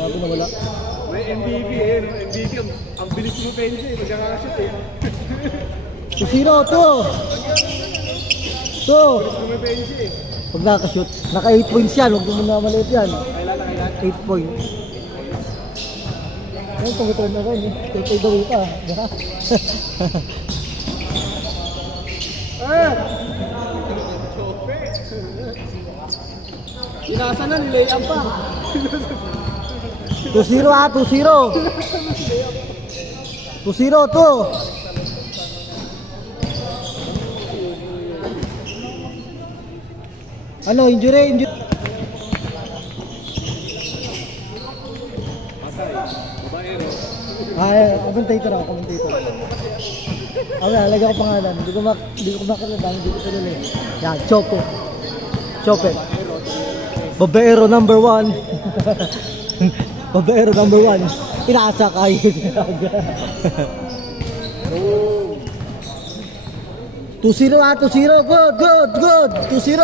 Gago na wala. May MVP eh, no? MVP ang bilis mo pense eh, magkakashoot eh. 2-0 to. To. Bilis mo pense eh. Pag nakashoot, naka 8 points yan, huwag mo muna maliit yan. Kailan? 8 points. Ayun, pag-return na rin eh. Take away pa. Inasa na, nilayang pa. 2-0 ah, 2-0. 2-0 to. Ano, injury. Commentator ako, commentator. Alagay ko pangalan. Hindi ko makakalaban, hindi ko tuloy. Yan, Chope. Babaero number 1. Babaero number 1. Inaasa kayo. 2-0 ah, 2-0. Good. 2-0.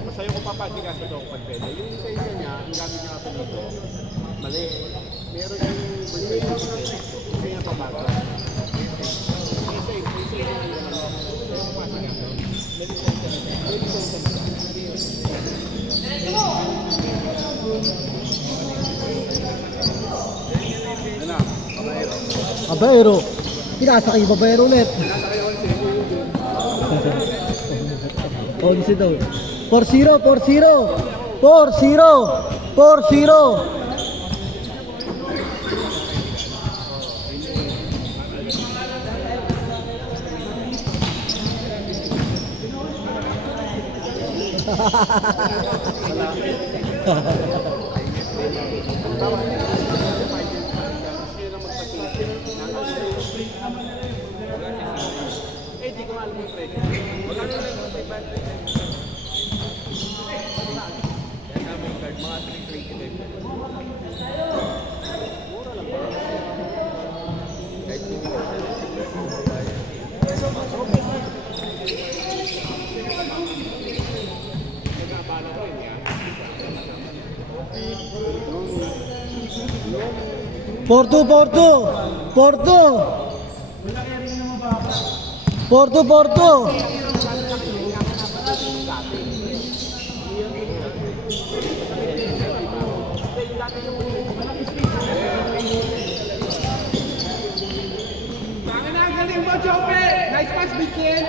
Masaya ko papasok kasi ito kung pwede. Yung isa niya, ang gamit niya ako dito, mali. Meron yung birthday certificate, hindi niya pabago. Babaero. Pinasa kayo Babaero ulit. Onsi daw. 4-0. 4-0. Di ko alam yung presyo. Magkano lang yung 500? Mga 320. Mura lang ba? Kahit hindi ko Porto. Galing mo, Chope! Nice pass, Vincent!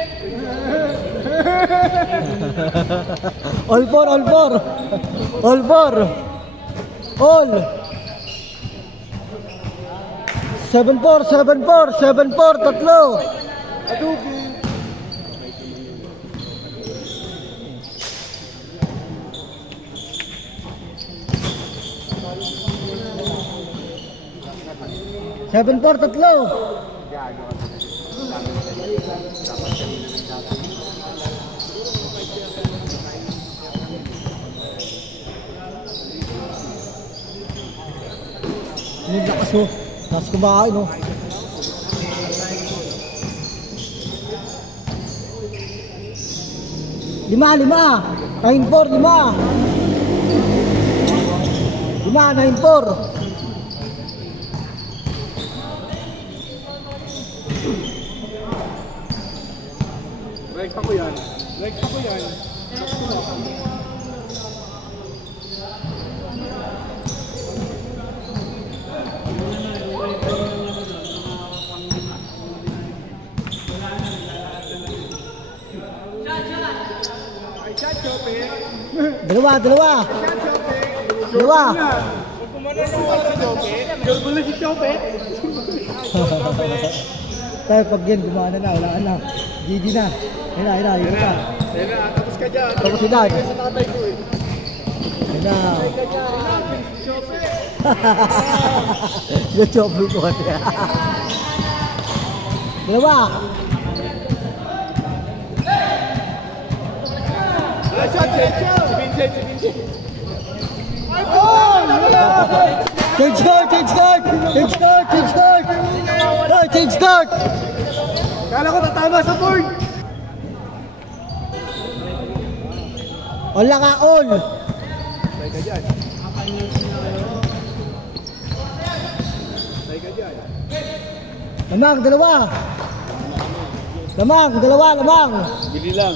All 7-4, tatlo. Adubi! 7-4, tatlo. Hindi lakas mo. Lakas kumain no. Lima. 9-4, 9-4. Rekta ko yan. Dalawa. Kung mananawa si Chope, gulgulo si Chope. Tayo pag yan, gumana na, wala na. GG na. Ayun na. Tapos ka dyan. Tapos si Dad. Sa tatay ko eh. Ayun na. Tatay ka dyan. Chope. Yung Chope ko. Dalawa. Shot. Si Vincent. Change guard. Kala ko tatama sa board. All ka, all. Tay ka dyan. Tay ka dyan. Lamang, dalawa. Lamang. Bili lang.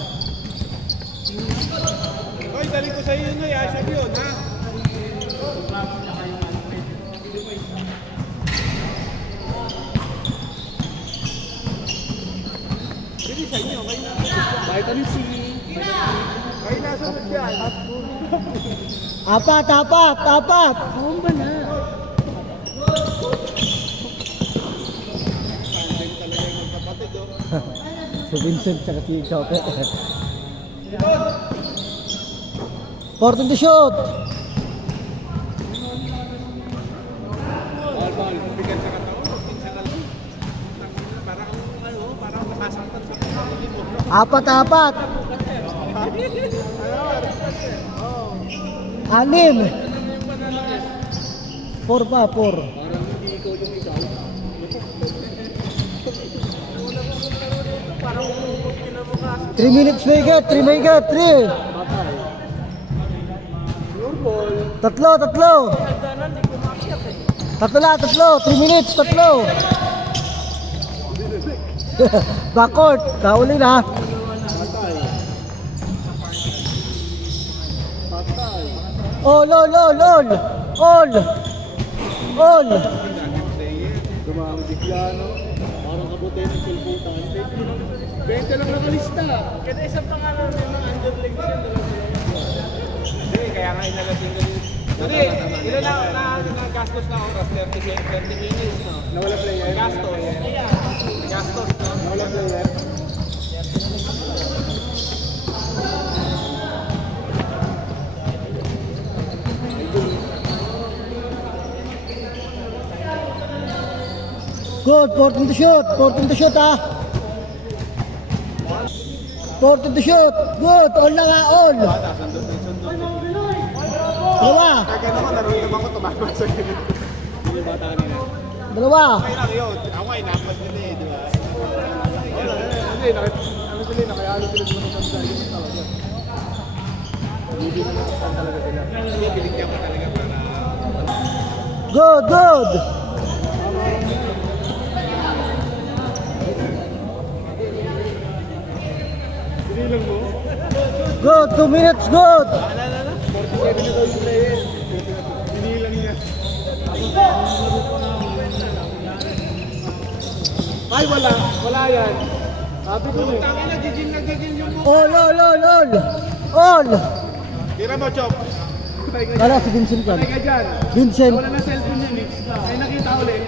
Hoy, dali ko sa'yo yun, Asap yun, ha? Bili sa inyo, kayo na. Kahit ano si... Kayo na sunod dyan. Apat. Awan ba na? Hindi talaga yung magkapatid, oh. Si Vincent tsaka si Chope. 14 to shoot. Ball. Bigat sa katawan. Pinsa ka lang. Parang nakasangkat sa katawan. 4. 6. 4 pa. Parang hindi ikaw yung ikaw. Parang umukot kinabukas. 3 minutes may get. 3. Patay. Your ball. Tatlo. Tatlo. 3 minutes. Backcourt. Nauli na. Patay. All. Dumami si Piano. Parang kabuti ng sulputan. 20 lang nakalista. Kaya isang pangalan may mga underlings yan. Hindi, kaya nga inalasing ka rin. Hindi, ilan na gastos na oras? 30 minutes, no? Nawala player? Gastos. Gastos, no? Nawala player? Good. 14 to shoot. 14 to shoot. Good. All na nga. Dalawa. Kaya naman, naroon naman ko tumakot sa ganun. Hindi yung bata kanina. Dalawa. Okay lang yun. Ako ay napas nila eh, di ba? Hindi, ano sila, nakayalo sila sa mga pagkain. Yun talaga. Hindi na nakapan talaga sila. Hindi, binigyan ko talaga para... Good. Sinilang mo? Good. 2 minutes. Good. 47 na daw yung player. Sinilang niya. Ay, wala yan. Sabi ko eh. Tangin na, gigil yung mo. All. Tira mo, Chop. Kala si Vincent yan. Patay ka dyan. Vincent. Wala na cellphone yan eh. Ay, nakita ulit.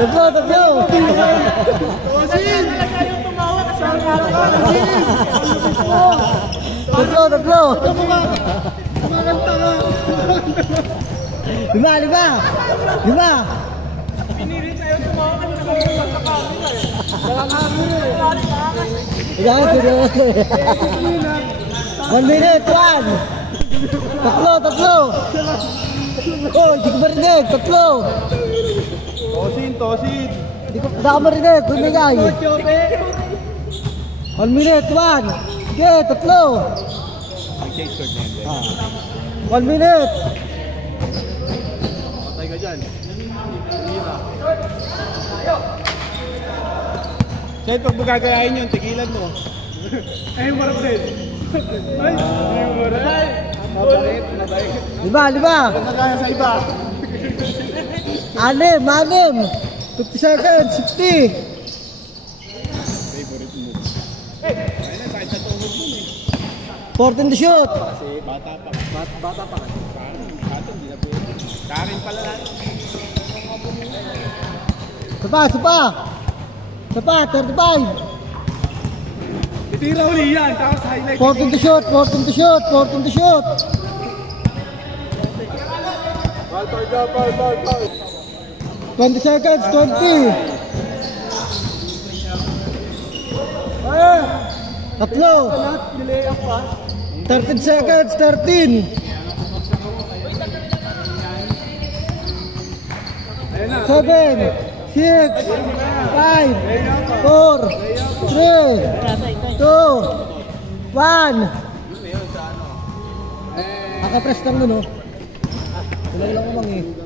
Tatlo. Osin! Tatlo. Kumakanta ka. Lima. Pinilit sa'yo tumawa ka na magkakakita eh. Ikaw, seryoso eh. 1 minute, 1. Tatlo. Oh, hindi ko marinig. Tatlo. Tosin. Hindi ko marinig. Bumigay. 1 minute, 1. Sige, tatlo. Mag-change card na yan. 1 minute. Patay ka dyan. Sa'yo, pag magagayain yun, tigilan mo. Ay, marap din. Ay, marap. Mabait. 5. Nagaya sa iba. 6. 50 seconds. 60. Favorite move. Ayun na, kahit sa tuhod mo eh. 14 to shoot. Kasi bata pa. Bata pa. Bata, hindi na pwede. Karin pala lang. Sapa, 35. Titira uli yan, tapos highlight. 14 to shoot. Ball. 20 seconds, 20. Tatlo. 13 seconds, 13. Ayun na. 7, 6, 5, 4, 3, 2, 1. Nakapress lang nun, oh. Tuloy lang ko mang eh.